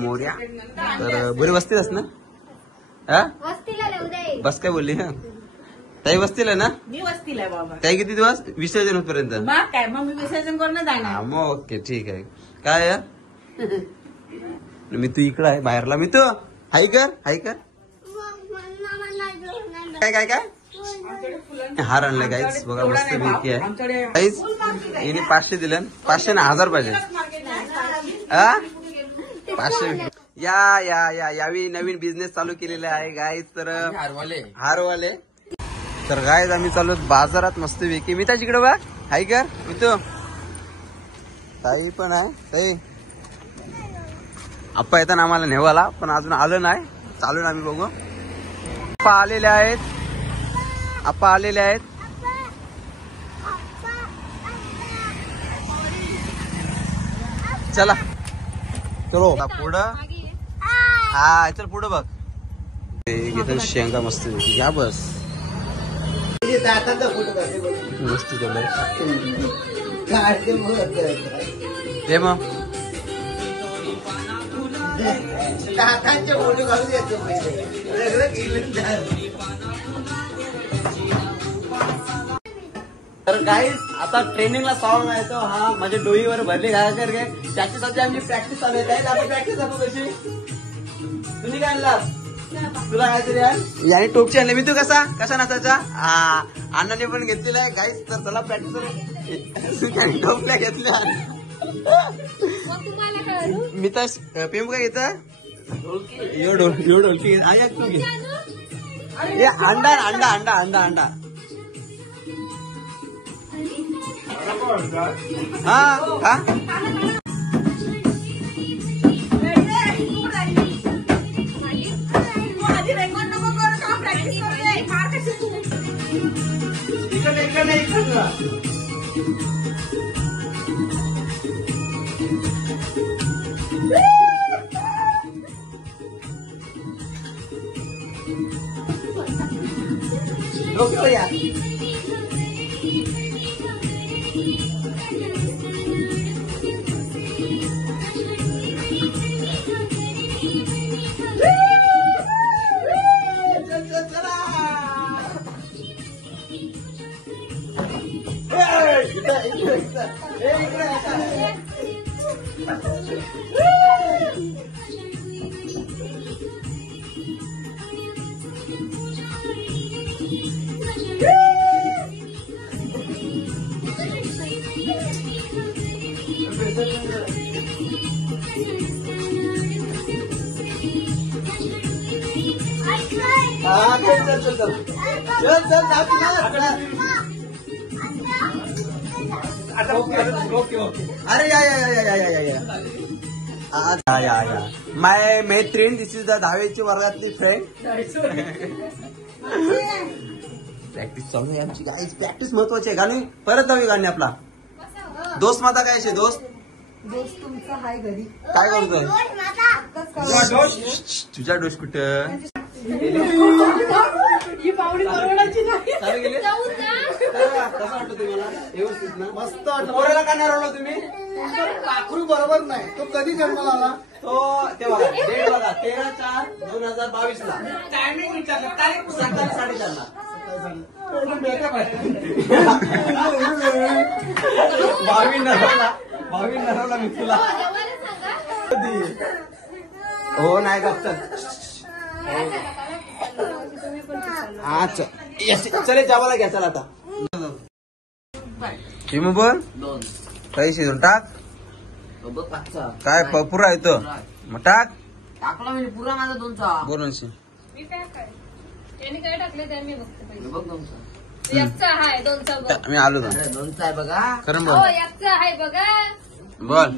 मोर्या. तर बुरी वस्तीलाच ना? हा बस काय बोलली हा ताई वस्तीला ना? मी वस्तीला आहे बाबा. ताई किती दिवस? विसर्जन होतपर्यंत? मग काय मग मी विसर्जन करून जाणार. मग ओके ठीक आहे. काय मी तू इकडं आहे बाहेरला. मी तू हाय कर काय काय काय हार आणलाय गाईच बघा मस्त पैकी आहे गाईच. हिने 500 दिले. 500 ना 1000 पाहिजे. 500 यावी नवीन बिझनेस चालू केलेला आहे गाईज. तर हारवाले तर गाईज आम्ही चालू बाजारात मस्त पैकी. मी तिकडे बघ हाय कर. मी तो ताई पण आहे. ताई आप्पा येताना आम्हाला नेवाला पण अजून आलं नाही. चालून आम्ही बघू. आप्पा आलेले आहेत. चला चलो पुढं. हा चल पुढं बघ. घेतो शेंगा मस्त घ्या बस. मस्त ते मग तर गाईज आता ट्रेनिंगला सॉंग आहे तो हा माझ्या डोईवर भरली घाल कर गे. त्याच्यासाठी आमची प्रॅक्टिस चालू आहे. आपली प्रॅक्टिस चालू कशी तुम्ही काय आणला तुला काहीतरी याने टोपची आणली. मी तू कसा नसायचा अण्णाने पण घेतलेला आहे गाईज. तर चला प्रॅक्टिस टोपल्या घेतल्या. मी तर पेम काय घेत ढोलकी अंडा हा अरे या माय मैत्रीण. दिस इज द 10वीची वर्गातली फ्रेंड. प्रॅक्टिस चालू आहे आमची गाईज. प्रॅक्टिस महत्वाची आहे. गाणी परत जाऊ गाणी. आपला दोस्त माझा काय आहे? दोस्त तुमचा हाय घरी काय करतोय? तुझ्या डोस कुठं कसं वाटतं तुम्हाला? व्यवस्थित ना? मस्त वाटतं. पोराला का नाही राहिला तुम्ही? पाखरू बरोबर नाही. तो कधी जन्माला आला? तो तेव्हा डेट बघा 13/4/2022 ला. टायमिंग विचारलं तारीख 7:30 ला. 22 मी तुला हो नाही गप्प चले जावाला घ्या. चला आता चिमू बोल काही शिजून टाक. काय पुरा येतो मग टाक. टाकला म्हणजे पुरा माझा 2चा बोल. काय टाकले ते मी बघते. एकचा आहे 2चा. मी आलो 2चा आहे बघा. खरं बोल. एकचा आहे बघा. बोल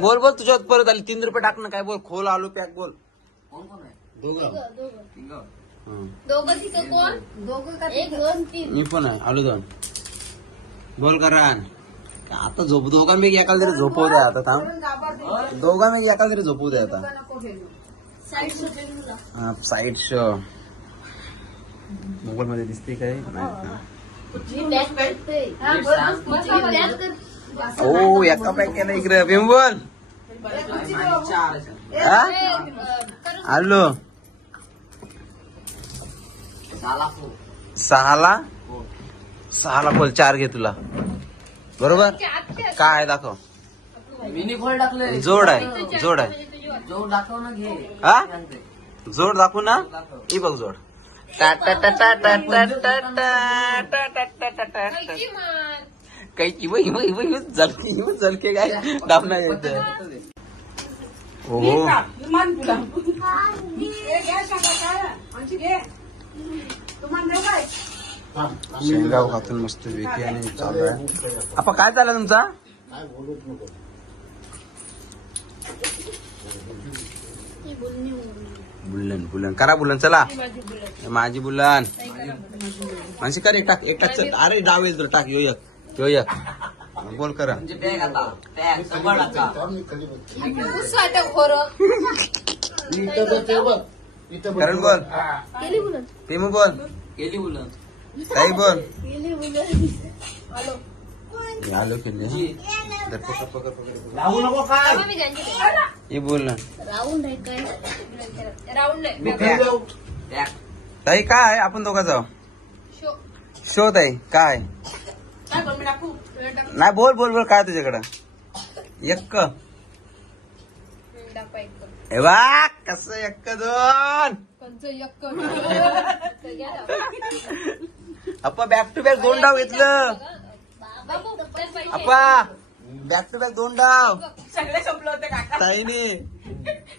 बोल बोल तुझ्यात परत आली 3 रुपये टाक ना. काय बोल. खोल आलू पॅक बोल. कोण कोण आहे? दोघं तिथं कोण? दोघं 1 2 3 मी पण आहे. आलू 2 बोल करा. आता दोघांपैकी एकाला तरी झोपवू द्या. आता थांब. दोघांपैकी एकाला तरी झोपवू द्या. आता साईड शो मोबाईल मध्ये दिसते काय? ओ एका पॅक केला इकडे बिंबल चार हा आलो झाला हो. सहाला खोल 4 घे तुला बरोबर काय आहे दाखव मिनी खोल टाकले जोड आहे जोड आहे जो दाखव ना घे हा जोड दाखवू ना ही बघ जोड टा टा टा टा टा टा टा टा टा टा टा टा काही की वही वही वही जलके काय दाबना येत हो शेंगाव खातून मस्त वेकी आणि चालू आहे आपण काय चाललं तुमचा बुलन करा बुलन चला माझी बुलन माणशी कर एक टाक चल अरे डाव येईल टाक यो एक बोल करा म्हणजे बॅग आता बॅग सगळं टाका करण बोल पेमू बोल गेली बुलं काही बोल आलो केले लावू नको काय हे बोल ना राऊंड नाही बॅग ताई काय आपण दोघं जाऊ शो शो ताई काय नाही बोल काय तुझ्याकडं एक हे वा कसं एक दोन अप्पा बॅक टू बॅक 2 डाव घेतलं अप्पा बॅक टू बॅक 2 डाव सगळे संपलं होतं काका ताईने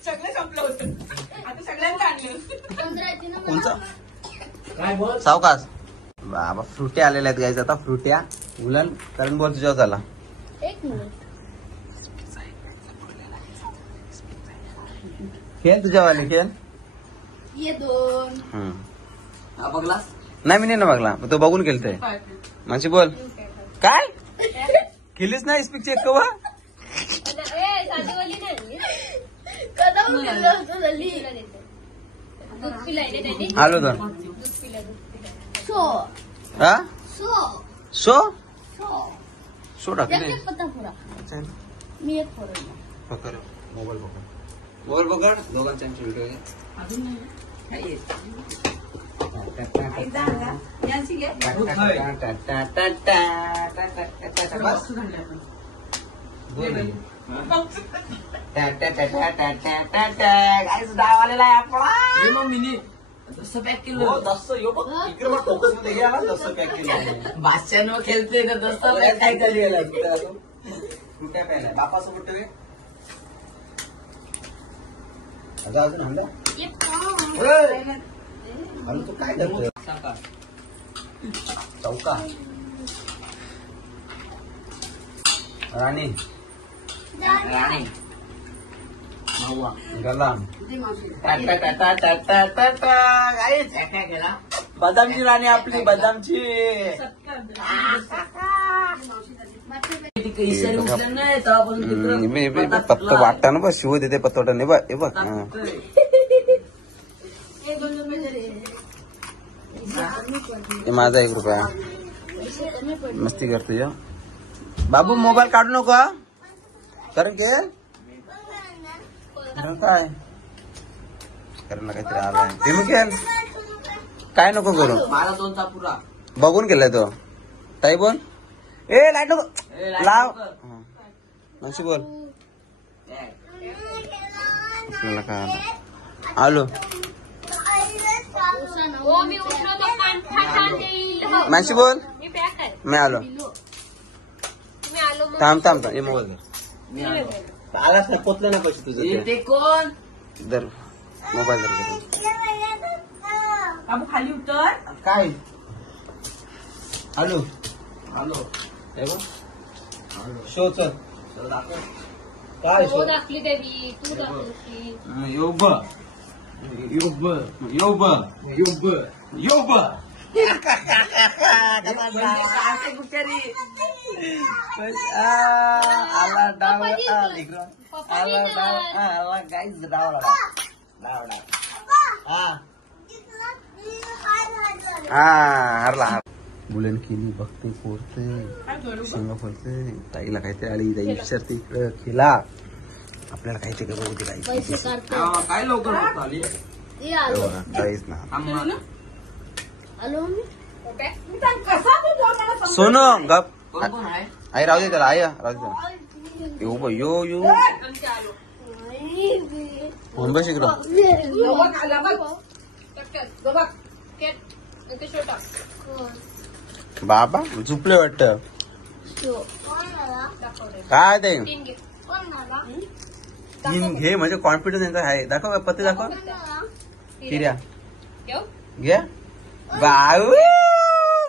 सगळे संपलं होतं आता सगळ्यांचं आणलं कोणचं सावकाश बाबा फ्रुट्या आलेल्या आहेत गायचं आता फ्रुट्या उलन करण बोल तुझ्यावर झाला एक मिनिट खेळ तुझ्यावाले खेळ ये 2 हा बघलास नाही मी नाही ना बघला तो बघून केलतंय माणशी बोल काय केलीच नाही स्पीक चेक कवा साधीवाली नाही कदा केलं होतं झाली दूध पिलाय त्यांनी आलो तर दूध पिला सो हा सो सो सो सो टाकले एक पत्ता पुरा मी एक फोडला पकड मोबाईल पकड दोघांच्या व्हिडिओ डाव आलेला आहे आपला मग मिनी जसं पॅक हो केलं तसं यो बघ इकडे मग फोकस मध्ये घ्या ना जसं पॅक केलं बादशाह खेळते का तसं काय काय केलं कुठ्या प्यायला बापासोबत ठेवे अजून हल्ला अरे तू काय करतो चौका राणी राणी नववा गलाम गेला बदामची राणी आपली बदामची इसरी उचललं नाही तेव्हापासून पत्त वाटता ना बस शिव देते पत्तोटा नाही बघ हे बघ हे माझा 1 रुपया मस्ती करतो या बाबू मोबाईल काढू नको हा. कारण की काय कारण काहीतरी आलाय विमुखेल काय नको करू मला 2चा पुरा बघून केलाय तो ताई बोल ए लाईट नको लाव मानसी बोल आपल्याला काय आलं आलो हो मी उठलो तर पान देईल मानसी बोल मी पॅक आहे मी आलो तुम्ही आलो मग थांब हे मोबाईल आलाच ना पोचलं ना पैसे तुझं ते कोण दर मोबाईल दर बाबू खाली उतर काय आलो हॅलो हे बघ शो चल काय हो दाखली देवी तू दाखवली योब आला डाव आला गाईज डाव हा हरला बुलेन केली बघते कोरते काय जोडू बघ. शेंगा फोडते ताईला काहीतरी आली ताई विचारते इकडं केला आपल्याला काहीतरी बघू दे काही पैसे काढतो काय लवकर होत आली ये आलो काहीच ना आम्हा- आलो मी ओके. मी सांग, कसा तू बोल मला समजत सोनू नाही. गप कोण कोण आहे आई राहू दे त्याला आई राहू दे त्याला यो बाई, यो यो आणखी आलो. फोन बस इकडं गवत आला बघ. टक्क्यात, गवत. केट. इथे छोटा. बाबा झुपले वाटत दाखव रे. काय ते तीन घे कोण मला तीन घे म्हणजे कॉन्फिडन्स यांचा आहे दाखव पत्ते दाखव किर्या ठेव. घे बाऊ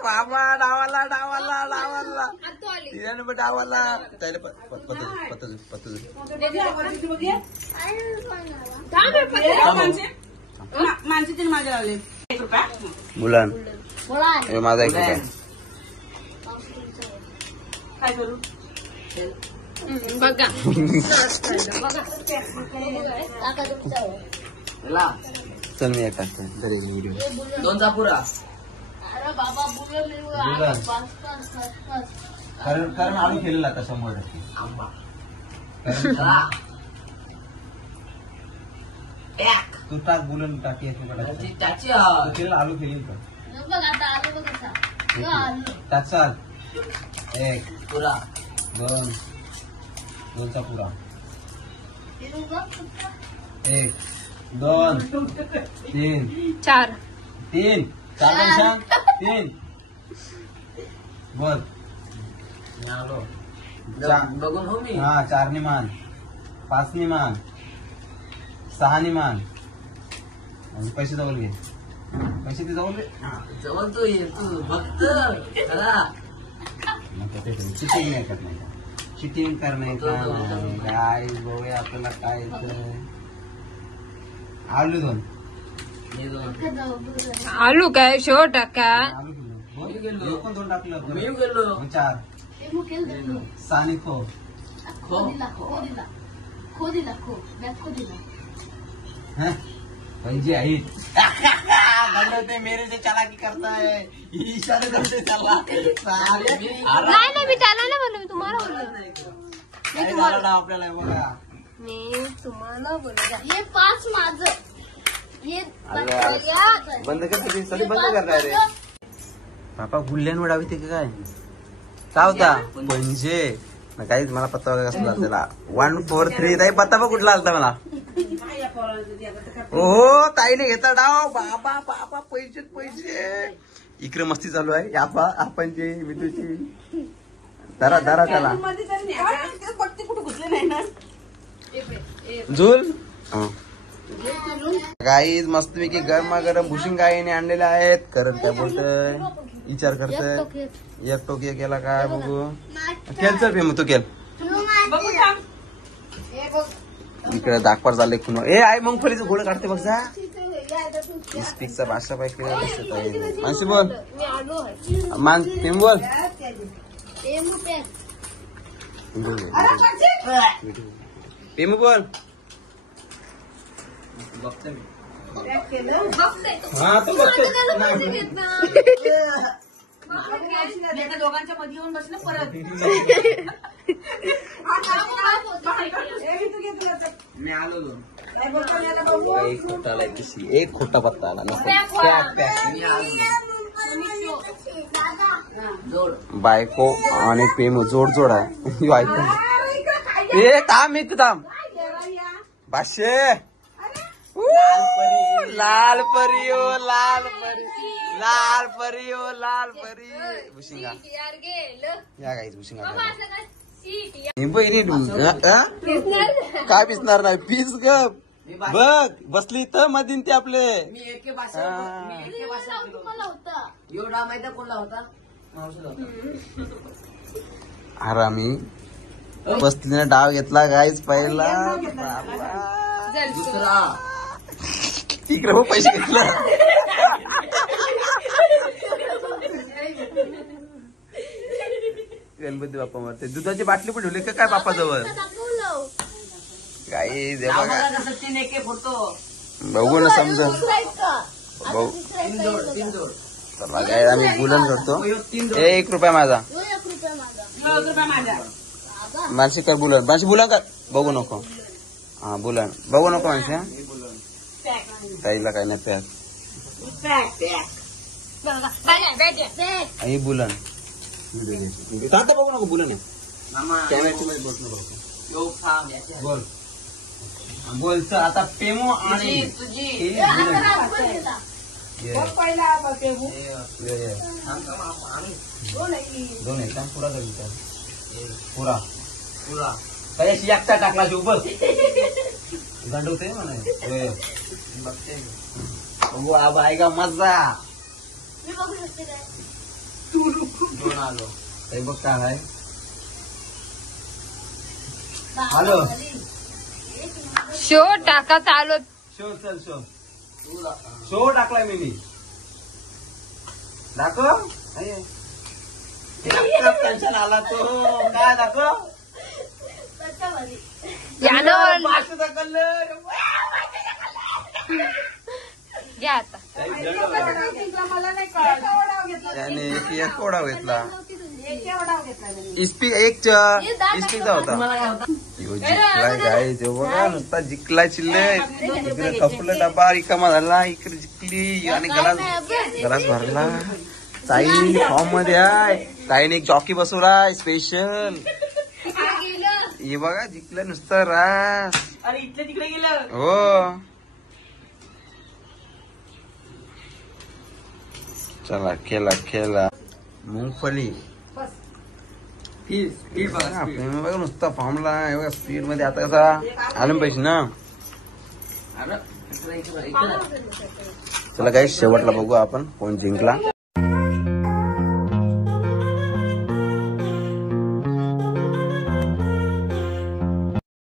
बाबा डावाला डावाला डावाला तू आली तिला नंबर डावाला त्याला पत्त बघ या, वरती बघ या. थांब रे, ये, पत्ते. माणसे. माणसे तिने माझ्या लावले. 1 रुपया. मुलान बोला हे माझा एक रुपया. काय करू? बघा काका तुमचा चला चल मी एक टाकतो तरी व्हिडिओ दोनचा पुरा अरे बाबा बुलेट बुलेट. कारण आलू केलेला आता 100%. आंबा कारण चला एक तू टाक बुलन टाकी आहे तू त्याची- त्याची केलेला आलू केली का बघ आता आलो बघ कसा आलो टाक चाल एक पुरा 2 2चा पुरा फिरू बघ 1 2 3 चार 3 4 पंचांग 3 बोल मी आलो बघून हो मी हा 4 नि मान 5 नि मान 6 नि मान आणि पैसे जवळ घे पैसे ते जवळ घे जवळ तू ये तू फक्त चला चिटिंग नाही करणार चिटिंग करणे काय बघूया आपल्याला काय येतंय. आलू 2 हे दोन आलू काय शो टाका आलू मी गेलो. कोण 2 टाकलं मी गेलो 4 सानी खो हैं? म्हणजे आई बनवते मेरे से चालाकी करता है इशारे करते चला सारे नाही मी त्याला नाही बोललो मी तुम्हाला बोललो काय झालं ना आपल्याला हे बघा मी तुम्हाला बोललो ये 5 माझं ये बंद कर सगळी बंद करताय रे पापा गुल्ल्यान वडावी ते काय काय होता म्हणजे काहीच मला पत्ता वगैरे कसला त्याला 143 ताई पत्ता बघ कुठला आलता मला काय या पोराला ते आता तर काय- हो ताईने घेतला डाव बाबा बाबा पैसे इकडे मस्ती चालू आहे आपणची विदूची धरा त्याला मध्ये तरी नाही. काय ते पट्टी कुठं घुसले नाही ना. झुल गाईज मस्तपैकी गरमागरम भुशिंगाईने आणलेल्या आहेत करण काय बोलतोय विचार करतोय एक टोकी केला काय बघू केल चल मग तू केल बघू थांब. इकडे दाखवार चाललंय कुणा ए आई मुंगफलीचं घोडं काढते बघ जा स्पीकचा भाषा पाय केला मानसी बोल मी आलो आहे मान पिम बोल पिम बोल बघते मी पॅक केलं. हा तो बघतोय मी एका दोघांच्या मध्ये येऊन बसलं परत. ए, तू घे तुला तर. मी आलो दोन काय बोलतो मी आता बघू. एक खोटा आलाय तशी एक खोटा पत्ता आला मी आलो जोड बायको आणि प्रेम जोड आहे यो ऐकून अरे, इकडं काय ए थांब एक थांब गेला या? भाषे परी. लाल परी ओ लाल परी लाल परी ओ लाल परी भुशिंगा यार गेलं या गाईच भुशिंगा बाबा असं काय सीट या काय पिसणार नाही पीस ग बघ बसली तर मधीन ते आपले मी एके भाषा मी एके भाषा केलो. तुम्हाला होता एवढा माहिती कोणला होता मावशीला होता आरामी बसलीने डाव घेतला गाईच पहिला दुसरा तिकडे हो पैसे घेतला गणपती बाप्पा मारते दुधाची बाटली पण ठेवली का काय बाप्पा जवळ दाखवलं गाई दे आम्हाला बघा कसं तीन एके फोडतो बघू ना समजा दुसरा एक का बघू तीन जोड चला काय आम्ही बुलन करतो. 1 रुपया माझा. 1 रुपया माझा. 1 रुपया माझा. बाबा. मानसी कर बुलन. मानसी बुलन कर. बघू नको. हा बुलन बघू नको मानसी. हा ताईला काय नाही प्यास. ही बुलन आता बघू नको बुलन कॅमेऱ्याची मध्ये बस नको. बोल बोलच आता पेमो आणि तुझी हे आता बुलन. रातभर घेता. ये. पहिला पेहू. ये. दोन एकदम पुरा जाईल पुरा पुरा कशी एकटा टाकला शिव बस गांडवते म्हणा. बघू आबा आहे का मजा. मी बघू शकते काय? दोन आलो काही बघ काय आहे. हॅलो शो टाका चालू. शो चल शो शो टाकलाय मी दाखव. टेन्शन आला तो काय दाखव. कच्चा भाजी. यानं माशाचा कलर. घ्या आता. त्याने एक कोडा घेतला. नव्हती तुझी. इस्पीकचा होता. जिंकलाय काय ते बघा नुसता जिंकलाय चिल्ले. इकडे खपलं डबा रिकामा झाला. इकडे जिंकली आणि गलास भरला. ताई फॉर्म मध्ये आहे. ताईने एक जॉकी बसवलाय स्पेशल. हे बघा जिंकलं नुसतं रास. अरे इथलं तिकडे गेलं. हो चला खेळा मुंगफली. बघा नुसता फॉर्मला बघा स्पीड मध्ये. आता कसा आलं पाहिजे ना. चला काही शेवटला बघू आपण कोण जिंकला.